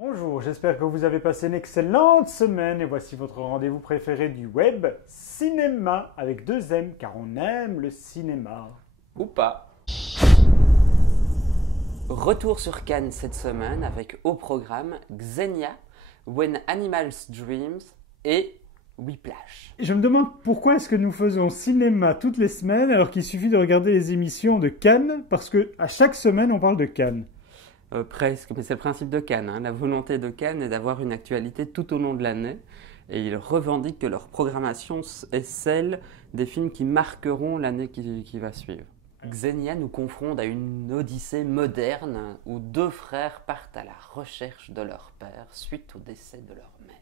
Bonjour, j'espère que vous avez passé une excellente semaine et voici votre rendez-vous préféré du web, Cinéma, avec deux M, car on aime le cinéma. Ou pas. Retour sur Cannes cette semaine avec au programme Xenia, When Animals Dreams et Whiplash. Je me demande pourquoi est-ce que nous faisons cinéma toutes les semaines alors qu'il suffit de regarder les émissions de Cannes, parce que à chaque semaine on parle de Cannes. Presque, mais c'est le principe de Cannes. La volonté de Cannes est d'avoir une actualité tout au long de l'année. Et ils revendiquent que leur programmation est celle des films qui marqueront l'année qui va suivre. Xenia nous confronte à une odyssée moderne où deux frères partent à la recherche de leur père suite au décès de leur mère.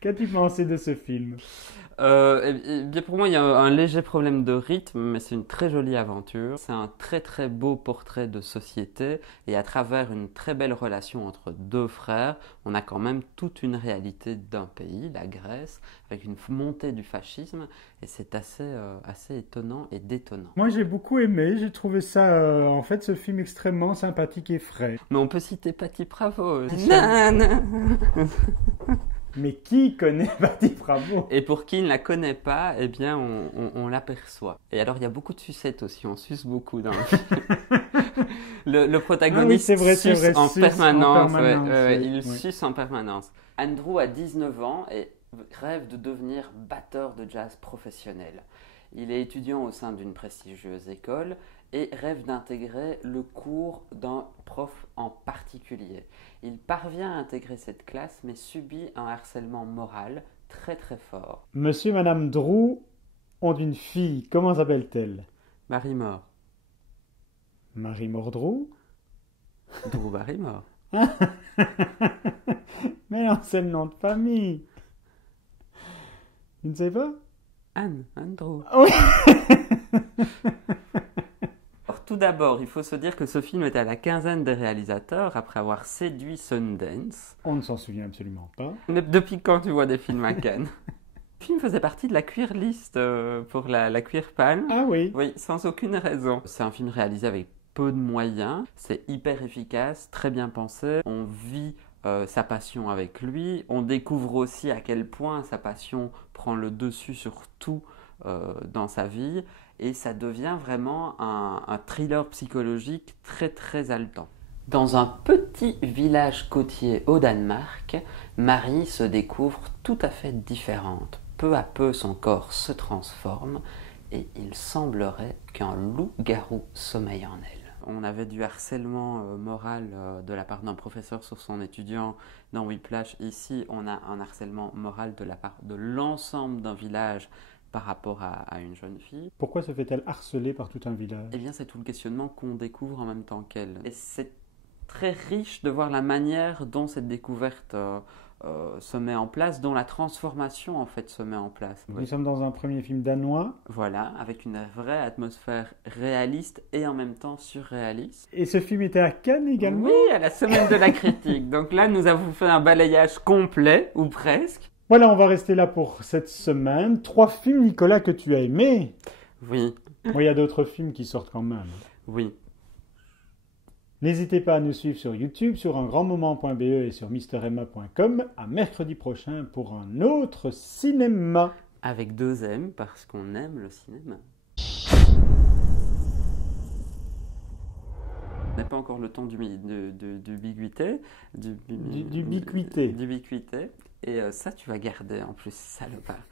Qu'as-tu pensé de ce film? Bien pour moi, il y a un léger problème de rythme, mais c'est une très jolie aventure. C'est un très très beau portrait de société et à travers une très belle relation entre deux frères, on a quand même toute une réalité d'un pays, la Grèce, avec une montée du fascisme et c'est assez étonnant et détonnant. Moi j'ai beaucoup aimé, j'ai trouvé ça, en fait, ce film extrêmement sympathique et frais. Mais on peut citer Patty Pravo. Mais qui connaît Patty Pravo? Et pour qui ne la connaît pas, eh bien, on l'aperçoit. Et alors, il y a beaucoup de sucettes aussi, on suce beaucoup dans le film. Le protagoniste suce en permanence. Il suce en permanence. Andrew a 19 ans et rêve de devenir batteur de jazz professionnel. Il est étudiant au sein d'une prestigieuse école et rêve d'intégrer le cours d'un prof en particulier. Il parvient à intégrer cette classe mais subit un harcèlement moral très très fort. Monsieur et Madame Drew ont une fille, comment s'appelle-t-elle? Barrymore. Marie Drew? Drew Barrymore. Mais non, c'est le nom de famille. Tu ne sais pas? Andrew. Oui. Alors, tout d'abord, il faut se dire que ce film est à la quinzaine des réalisateurs après avoir séduit Sundance. On ne s'en souvient absolument pas. Mais depuis quand tu vois des films à Cannes? Le film faisait partie de la Queer List pour la Queer Palm. Ah oui. Oui, sans aucune raison. C'est un film réalisé avec peu de moyens. C'est hyper efficace, très bien pensé. On vit sa passion avec lui. On découvre aussi à quel point sa passion prend le dessus sur tout dans sa vie. Et ça devient vraiment un thriller psychologique très très haletant. Dans un petit village côtier au Danemark, Marie se découvre tout à fait différente. Peu à peu, son corps se transforme et il semblerait qu'un loup-garou sommeille en elle. On avait du harcèlement moral de la part d'un professeur sur son étudiant dans Whiplash. Ici, on a un harcèlement moral de la part de l'ensemble d'un village par rapport à une jeune fille. Pourquoi se fait-elle harceler par tout un village? Eh bien, c'est tout le questionnement qu'on découvre en même temps qu'elle. Et c'est très riche de voir la manière dont cette découverte se met en place, dont la transformation en fait se met en place. Nous sommes dans un premier film danois. Voilà, avec une vraie atmosphère réaliste et en même temps surréaliste. Et ce film était à Cannes également? Oui, à la semaine de la critique. Donc là, nous avons fait un balayage complet, ou presque. Voilà, on va rester là pour cette semaine. 3 films, Nicolas, que tu as aimés. Oui. Bon, il y a d'autres films qui sortent quand même. Oui. N'hésitez pas à nous suivre sur YouTube, sur ungrandmoment.be et sur mremma.com. À mercredi prochain pour un autre cinéma. Avec 2 M, parce qu'on aime le cinéma. On n'a pas encore le temps d'ubiquité. D'ubiquité. Et ça, tu vas garder en plus, salopard.